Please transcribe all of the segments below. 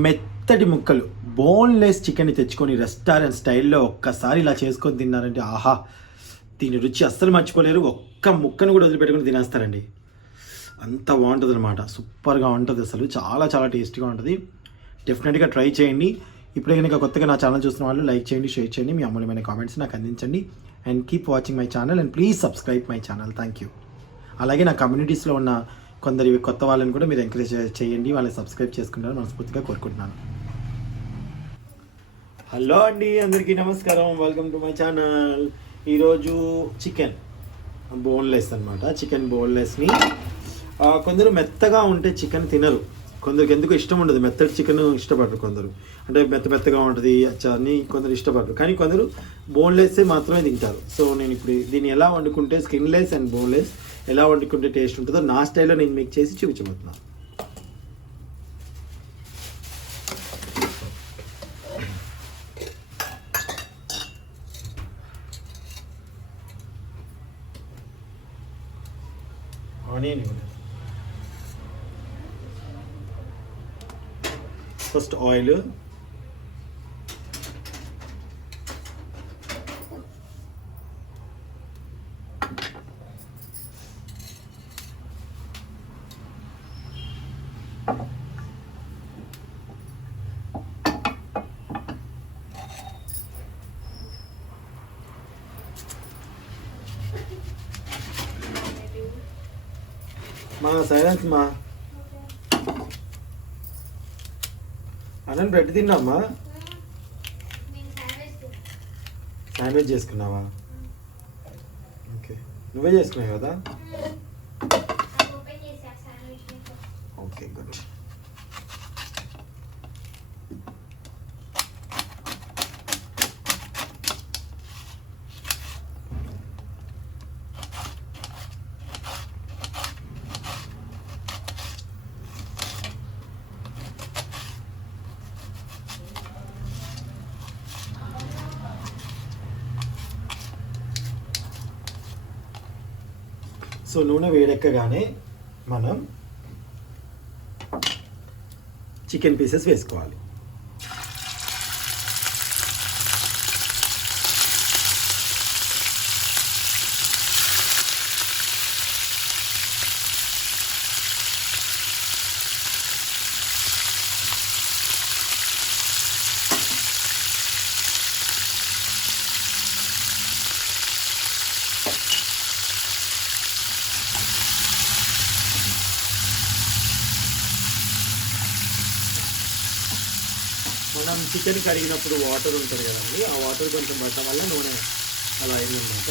మెత్తటి ముక్కలు బోన్లెస్ చికెన్ని తెచ్చుకొని రెస్టారెంట్ స్టైల్లో ఒక్కసారి ఇలా చేసుకొని తిన్నారంటే ఆహా, దీని రుచి అస్సలు మర్చిపోలేరు. ఒక్క ముక్కను కూడా వదిలిపెట్టుకొని తినేస్తారండి. అంత బాగుంటుంది అనమాట. సూపర్గా ఉంటుంది, అసలు చాలా చాలా టేస్టీగా ఉంటుంది. డెఫినెట్గా ట్రై చేయండి. ఇప్పుడే కనుక కొత్తగా నా ఛానల్ చూస్తున్న వాళ్ళు లైక్ చేయండి, షేర్ చేయండి, మీ అమూల్యమైన కామెంట్స్ నాకు అందించండి. And keep watching my channel and please subscribe my channel. Thank you. అలాగే నా కమ్యూనిటీస్లో ఉన్న కొందరి కొత్త వాళ్ళని కూడా మీరు ఎంకరేజ్ చేయండి, వాళ్ళని సబ్స్క్రైబ్ చేసుకుంటారని మనస్ఫూర్తిగా కోరుకుంటున్నాను. హలో అండి, అందరికీ నమస్కారం. Welcome to my channel. ఈరోజు చికెన్ బోన్లెస్ అనమాట. చికెన్ బోన్లెస్ని కొందరు మెత్తగా ఉంటే చికెన్ తినరు, కొందరికి ఎందుకు ఇష్టం ఉండదు, మెత్తటి చికెన్ ఇష్టపడరు కొందరు. అంటే మెత్తగా ఉంటుంది అని కొందరు ఇష్టపడరు, కానీ కొందరు బోన్లెస్సే మాత్రమే తింటారు. సో నేను ఇప్పుడు దీన్ని ఎలా వండుకుంటే స్కిన్లెస్ అండ్ బోన్లెస్ ఎలా వండుకుంటే టేస్ట్ ఉంటుందో నా స్టైల్లో నేను మీకు చేసి చూపించబోతున్నాను. ఆనియన్, ఫస్ట్ ఆయిల్, మా సైలెన్స్ మా అన్నం బ్రెడ్ తిన్నామా? శాండ్విచ్ చేసుకున్నావా? ఓకే, నువ్వే చేసుకున్నావు కదా? Okay, good. సో నూనె వేడెక్కగానే మనం చికెన్ పీసెస్ వేసుకోవాలి. మనం చికెన్ కడిగినప్పుడు వాటర్ ఉంటుంది కదండి, ఆ వాటర్ కొంచెం పడటం వల్ల నూనె అలా అయిందన్నమాట.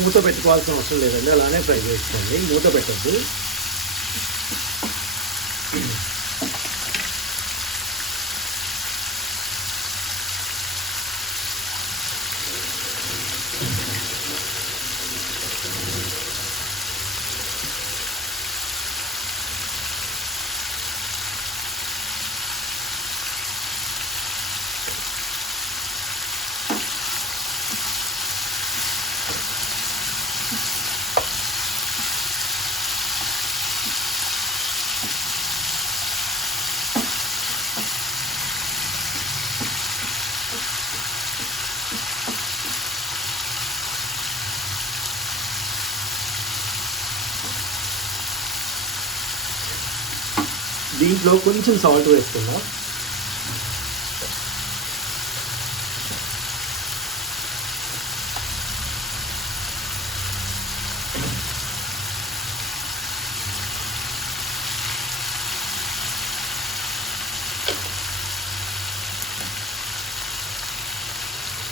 మూత పెట్టుకోవాల్సిన అవసరం లేదండి, అలానే ఫ్రై చేసుకోండి, మూత పెట్టద్దు. దీంట్లో కొంచెం సాల్ట్ వేసుకుందాం.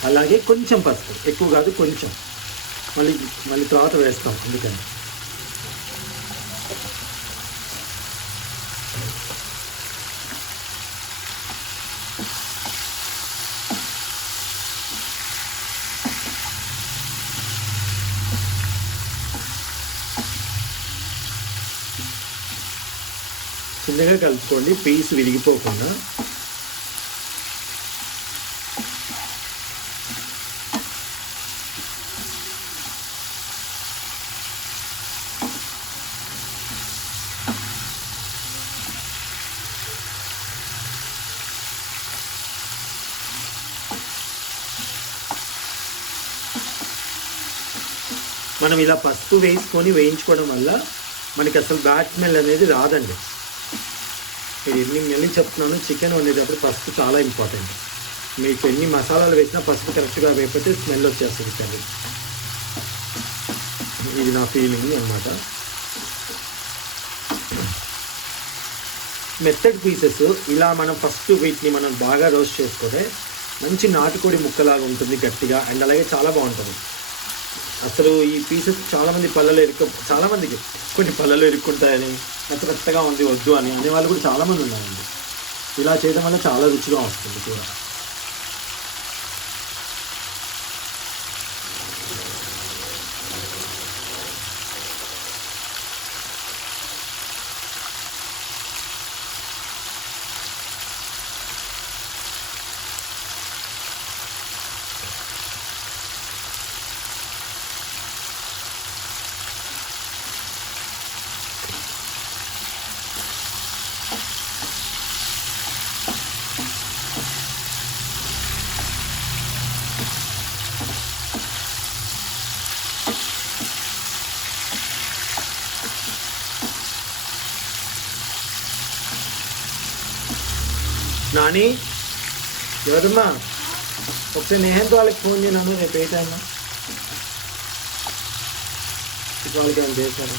అలాగే కొంచెం పసుపు, ఎక్కువ కాదు కొంచెం, మళ్ళీ మళ్ళీ తర్వాత వేస్తాం అందుకని. చిన్నగా కలుపుకోండి, పీస్ విరిగిపోకుండా. మనం ఇలా పసుపు వేసుకొని వేయించుకోవడం వల్ల మనకి అసలు బ్యాడ్ స్మెల్ అనేది రాదండి. నేను మళ్ళీ చెప్తున్నాను, చికెన్ వండేటప్పుడు పసుపు చాలా ఇంపార్టెంట్. మీకు ఎన్ని మసాలాలు వేసినా పసుపు కరెక్ట్గా వేయకపోతే స్మెల్ వచ్చేస్తుంది కర్రీ. ఇది నా ఫీలింగ్ అనమాట. మెత్తడ్ పీసెస్ ఇలా మనం ఫస్ట్ వీటిని మనం బాగా రోస్ట్ చేసుకుంటే మంచి నాటుకోడి ముక్కలాగా ఉంటుంది గట్టిగా, అండ్ అలాగే చాలా బాగుంటుంది. అసలు ఈ పీసెస్ చాలామంది చాలామందికి కొన్ని పళ్ళలో ఇరుక్కుంటాయని, మెత్తగా ఉంది వద్దు అని అనేవాళ్ళు కూడా చాలామంది ఉన్నారండి. ఇలా చేయడం వల్ల చాలా రుచిగా వస్తుంది కూర. నాని ఎవరమ్మా, ఒకసారి నేహంతో వాళ్ళకి ఫోన్ చేయను, రేపు ఏ టైం వాళ్ళకి ఏమైనా చేశాను.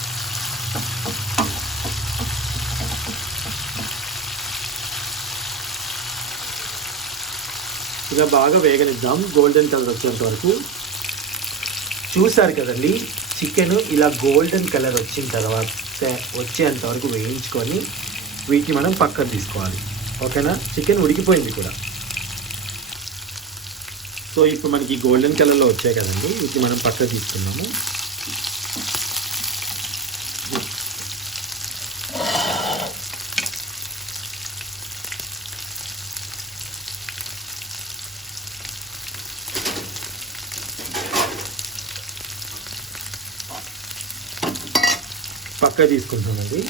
ఇలా బాగా వేగనిద్దాం గోల్డెన్ కలర్ వచ్చేంత వరకు. చూసారు కదండి, చికెన్ ఇలా గోల్డెన్ కలర్ వచ్చిన తర్వాత వచ్చేంత వరకు వేయించుకొని వీటిని మనం పక్కన తీసుకోవాలి. ఓకేనా, చికెన్ ఉడికిపోయింది కూడా. సో ఇప్పుడు మనకి గోల్డెన్ కలర్లో వచ్చాయి కదండి, వీటిని మనం పక్కన తీసుకున్నాము. పక్క తీసుకుంటామండి.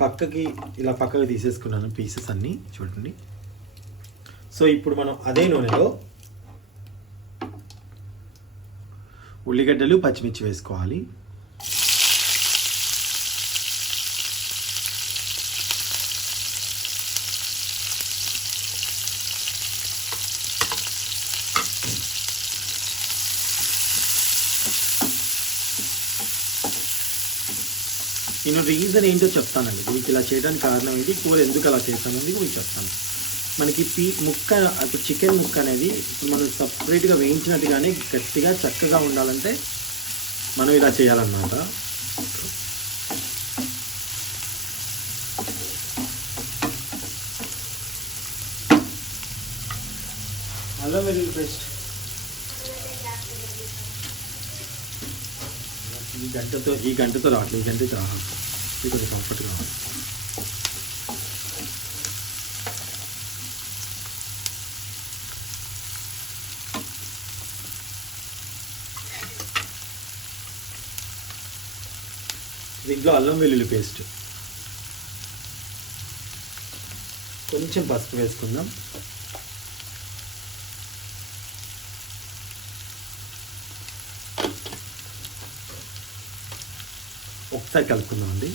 పక్కకి తీసేసుకున్నాను పీసెస్ అన్నీ, చూడండి. సో ఇప్పుడు మనం అదే నూనెలో ఉల్లిగడ్డలు పచ్చిమిర్చి వేసుకోవాలి. నేను రీజన్ ఏంటో చెప్తానండి మీకు. ఇలా చేయడానికి కారణం ఏంటి, కూర ఎందుకు అలా చేస్తానని మీకు చెప్తాను. మనకి ఇప్పుడు చికెన్ ముక్క అనేది ఇప్పుడు మనం సపరేట్గా వేయించినట్టుగానే గట్టిగా చక్కగా ఉండాలంటే మనం ఇలా చేయాలన్నమాట. అల్లం వెల్లుల్లి పేస్ట్ ఈ గంటతో రావట్లేదు, ఈ గంటతో రావాలి, ఇది కొంచెం కంఫర్ట్గా రావాలి. దీంట్లో అల్లం వెల్లుల్లి పేస్ట్, కొంచెం పసుపు వేసుకుందాం. ఒకసారి కలుపుకుందాం అండి.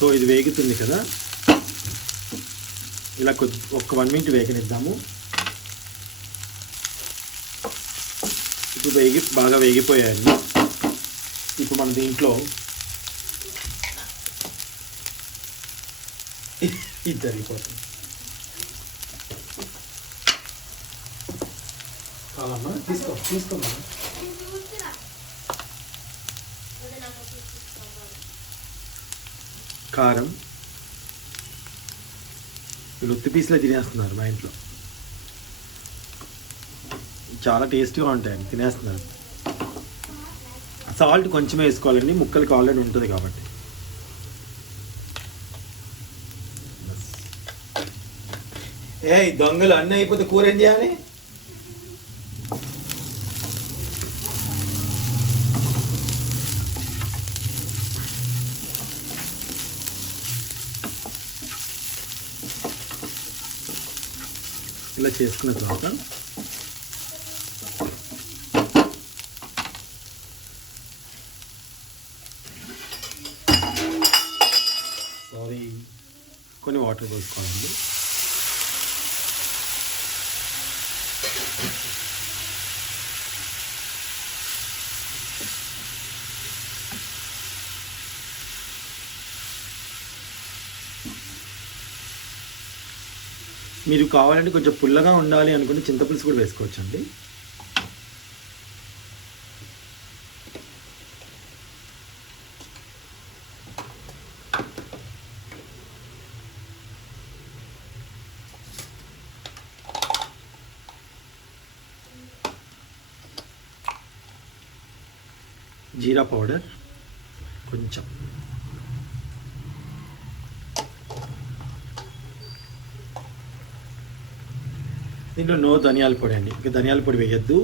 సో ఇది వేగుతుంది కదా, ఇలా ఒక 1 మినిట్ వేగనిద్దాము. ఇప్పుడు బాగా వేగిపోయాయండి. ఇప్పుడు మనం దీంట్లో ఇది జరిగిపోతుంది. కావాలమ్మా, తీసుకోమ్మా. కారం వీళ్ళు ఉత్తి పీసులో తినేస్తున్నారు మా ఇంట్లో. చాలా టేస్టీగా ఉంటాయండి, తినేస్తున్నారు. సాల్ట్ కొంచెమే వేసుకోవాలండి, ముక్కలకి ఆల్రెడీ ఉంటుంది కాబట్టి. దొంగలు అన్నీ అయిపోతే కూర ఏం చేయాలి? ఇలా చేసుకున్న తర్వాత కొన్ని వాటర్ పోసుకోవాలండి. మీరు కావాలంటే కొంచెం పుల్లగా ఉండాలి అనుకుంటే చింతపులుసు కూడా వేసుకోవచ్చండి. జీరా పౌడర్ కొంచెం, దీంట్లో నో ధనియాల పొడి అండి. ఇంకా ధనియాల పొడి వేయద్దు,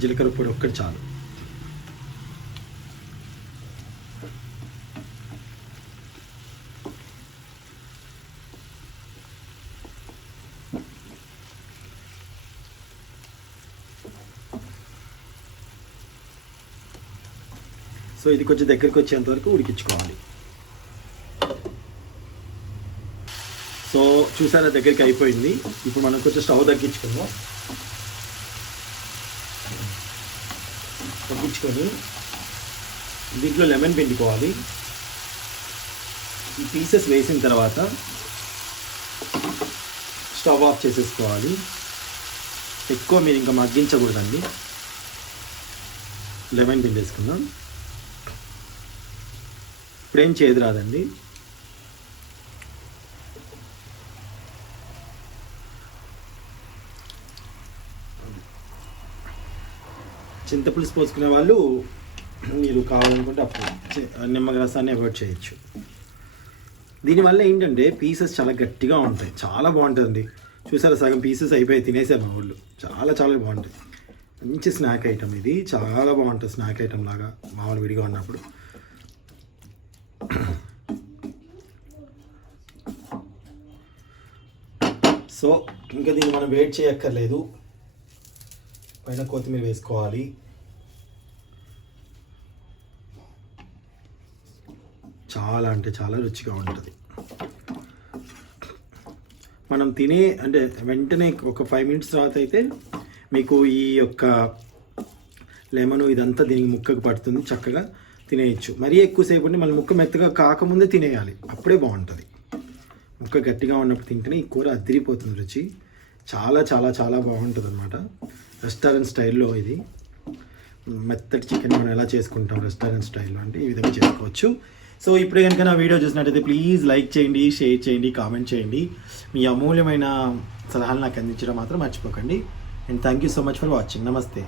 జీలకర్ర పొడి ఒక్కటి చాలు. సో ఇది కొంచెం దగ్గరికి వచ్చేంత వరకు ఉడికించుకోవాలి. సో చూసారా, దగ్గరికి అయిపోయింది. ఇప్పుడు మనం కొంచెం స్టవ్ తగ్గించుకుందాం. తగ్గించుకొని దీంట్లో లెమన్ పిండుకోవాలి. ఈ పీసెస్ వేసిన తర్వాత స్టవ్ ఆఫ్ చేసేసుకోవాలి. ఎక్కువ మీరు ఇంకా మగ్గించకూడదండి. లెమన్ పిండేసుకుందాం. ఇప్పుడేం చేదు రాదండి. చింతపులుసు పోసుకునే వాళ్ళు మీరు కావాలనుకుంటే అప్పుడు నిమ్మకాయ రసాన్ని అవాయిడ్ చేయొచ్చు. దీనివల్ల ఏంటంటే పీసెస్ చాలా గట్టిగా ఉంటాయి, చాలా బాగుంటుంది. చూసారా, సగం పీసెస్ అయిపోయి తినేసారు మా వాళ్ళు. చాలా చాలా బాగుంటుంది. మంచి స్నాక్ ఐటమ్ ఇది, చాలా బాగుంటుంది. స్నాక్ ఐటమ్ లాగా మామూలు విడిగా ఉన్నప్పుడు. సో ఇంకా దీన్ని మనం వెయిట్ చేయక్కర్లేదు. పైన కొత్తిమీర వేసుకోవాలి. చాలా అంటే చాలా రుచిగా ఉంటుంది. మనం తినే అంటే వెంటనే ఒక 5 మినిట్స్ తర్వాత అయితే మీకు ఈ యొక్క లెమన్ ఇదంతా దీనికి ముక్కకు పడుతుంది, చక్కగా తినేయచ్చు. మరీ ఎక్కువసేపు ఉంటే మళ్ళీ ముక్క మెత్తగా కాకముందే తినేయాలి, అప్పుడే బాగుంటుంది. ముక్క గట్టిగా ఉన్నప్పుడు తింటేనే ఈ కూర అదిరిపోతుంది రుచి. చాలా చాలా చాలా బాగుంటుంది అన్నమాట. రెస్టారెంట్ స్టైల్లో ఇది మెత్తటి చికెన్ మనం ఎలా చేసుకుంటాం రెస్టారెంట్ స్టైల్లో అంటే ఈ విధంగా చేసుకోవచ్చు. సో ఇప్పుడే కనుక నా వీడియో చూసినట్టయితే ప్లీజ్ లైక్ చేయండి, షేర్ చేయండి, కామెంట్ చేయండి. మీ అమూల్యమైన సలహాలు నాకు అందించడం మాత్రం మర్చిపోకండి. And thank you so much for watching. నమస్తే.